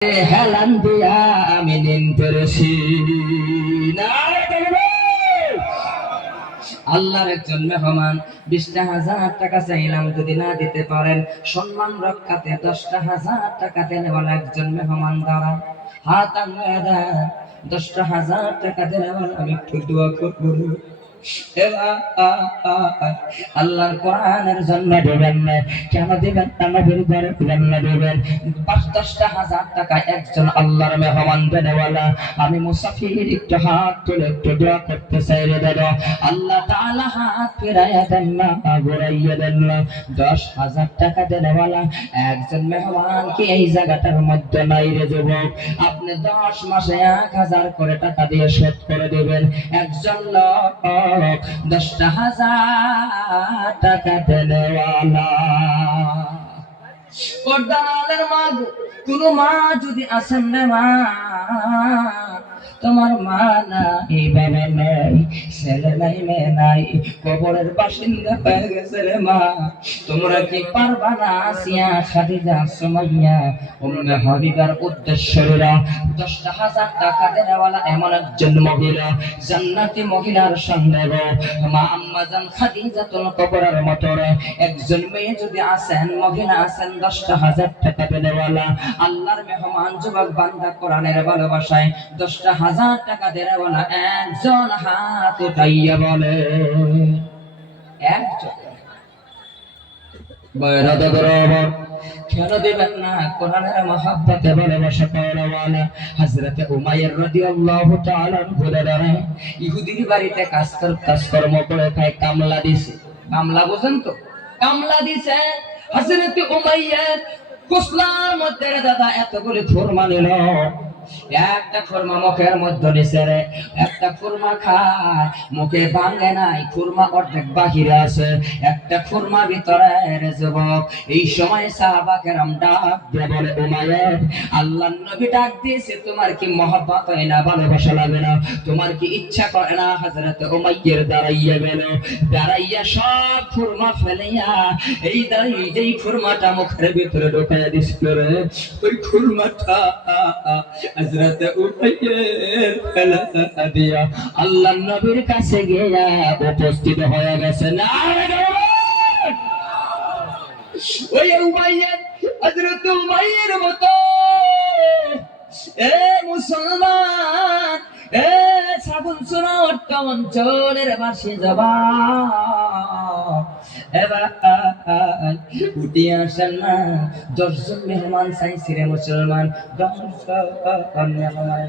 হেলান দিয়া আমি নিন পেরেছি না। আল্লাহর একজন মেহমান 20,000 টাকা চাইলাম, যদি না দিতে পারেন সম্মান রক্ষাতে 10,000 টাকা দেন। বলে একজন মেহমান দাঁড়ান, হাত আঙ্গা দেন, 10,000 টাকা দেন। আমি একটু দোয়া করবো। আল্লাহর কোরআনের জন্য দেবেন না, কেন দিবেন? নবীর ঘরে জন্য দেবেন। 5-10,000 টাকা একজন আল্লাহর মেহমান দেওয়ালা। আমি মুসাফির, একটু হাত তুলে একটু দোয়া করতে চাই রে দাদা। আল্লাহ তাআলা হাত ফিরাইয়া দেন না, ঘুরাইয়া দেন না। 10,000 টাকা দেওয়ালা একজন মেহমান কি এই জায়গাটার মধ্যে নাই রে যুবক? আপনি 10 মাসে 1,000 করে টাকা দিয়ে শোধ করে দেবেন। একজন লোক 10,000 টাকা দেওয়ালা। পর্দার মা, কোন মা যদি আসেন রে মা, তোমার মা নাই, বাবা নাই, ছেলে নাই, মেয়ে নাই, কবরের বাসিন্দা হয়ে গেছে রে মা, তোমরা কি পারবা না? আসিয়া, খাদিজা, সুমাইয়া, উম্মে হাবিবার উদ্দেশ্যেরা 10,000 টাকা দেওয়ালা এমন একজন মহিলা, জান্নাতি মহিলার সঙ্গে মা আম্মা জান খাদিজাতুল কুবরার মতরে একজন মেয়ে যদি আসেন, মহিলা আসেন 10,000 টাকা দেওয়ালা, আল্লাহর মেহমান যুবক বান্দা কোরআনের ভালোবাসায় 10,000 টাকা দেওয়ালা একজন হাত উঠাইয়া বলে একজন। কেন দিবেন না? কোরআনের মহব্বতে ভালোবাসা পাওয়ালা হযরতে উমাইর রাদিয়াল্লাহু তাআলা বলে দাঁড়ায়, ইহুদির বাড়িতে কাজকর্ম করে খায়, কামলা দিছে। কামলা বুঝেন তো? কামলা দিছে। হযরতে উমাইর কুসলার মধ্যে দাদা এতগুলি খুরমা নিল। একটা খুরমা মুখের মধ্যে নিছে রে, একটা খুরমা খায়, মুখে ভাঙে নাই, খুরমা অর্ধেক বাহিরে আছে, একটা খুরমা ভিতরে রে যুবক। এই সময় সাহাবা কেরাম ডাক দিয়ে বলে, উমাইর, আল্লাহর নবী ডাক দিয়েছে, তোমার কি মহব্বত হয় না, ভালোবাসা লাগে না, তোমার কি ইচ্ছা করে না? হযরত উমাইর দাঁড়াইয়া গেল, দাঁড়াইয়া সব খুরমা ফেলাইয়া যেই খুরমাটা মুখের ভিতরে ঢোকাইয়া দিছিল রে, ওই খুরমাটা হযরত উমাইর ফেলা দিয়া আল্লাহর নবীর কাছে গিয়া উপস্থিত হয়ে গেছে। না ওই উমাইর, হযরত উমাইর মতো এ মুসলমান, এ সাবুন সোনা অট্ট অঞ্চলের বাসী যাবা এবার উঠে আসেন না। 10 জন মেহমান চাইছি রে মুসলমান, 10 জন মেহমান।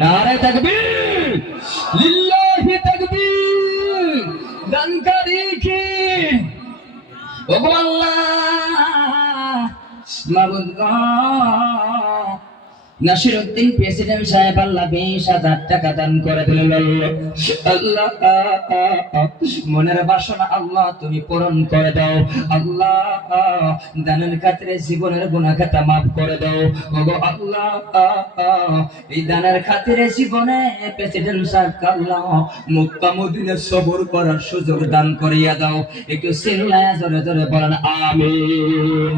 নারে তাকবীর, লিল্লাহি তাকবীর, দানকারী কি? ওগো আল্লাহ, মাবুদ গো, নাসিরউদ্দিন প্রেসিডেন্ট সাহেব আল্লাহ 20,000 টাকা দান করে দিলেন। আল্লাহ মনের বাসনা আল্লাহ তুমি পূরণ করে দাও। আল্লাহ দানের খাতিরে জীবনের গুনাহ খাতা maaf করে দাও। ওগো আল্লাহ, এই দানের খাতিরে জীবনে প্রেসিডেন্ট সাহেব আল্লাহ মক্কা মদিনা সফর করার সুযোগ দান করিয়া দাও। একটু চিল্লায়া জোরে জোরে বলেন আমিন।